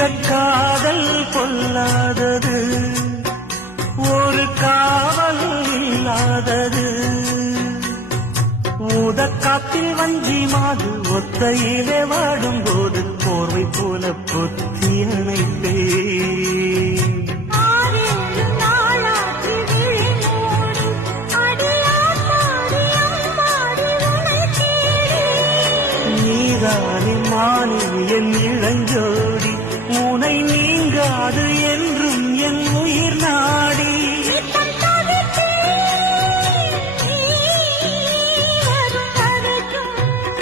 இந்த காதல் பொல்லாதது, ஒரு காவல் இல்லாதது. ஊதக்காத்தில் வஞ்சி மாது ஒத்தையிலே வாடும் போது போர்வை போல பொத்தி அணைப்பே. நீதானே மானி என் இளஞ்சோடி, உனை நீங்காது என்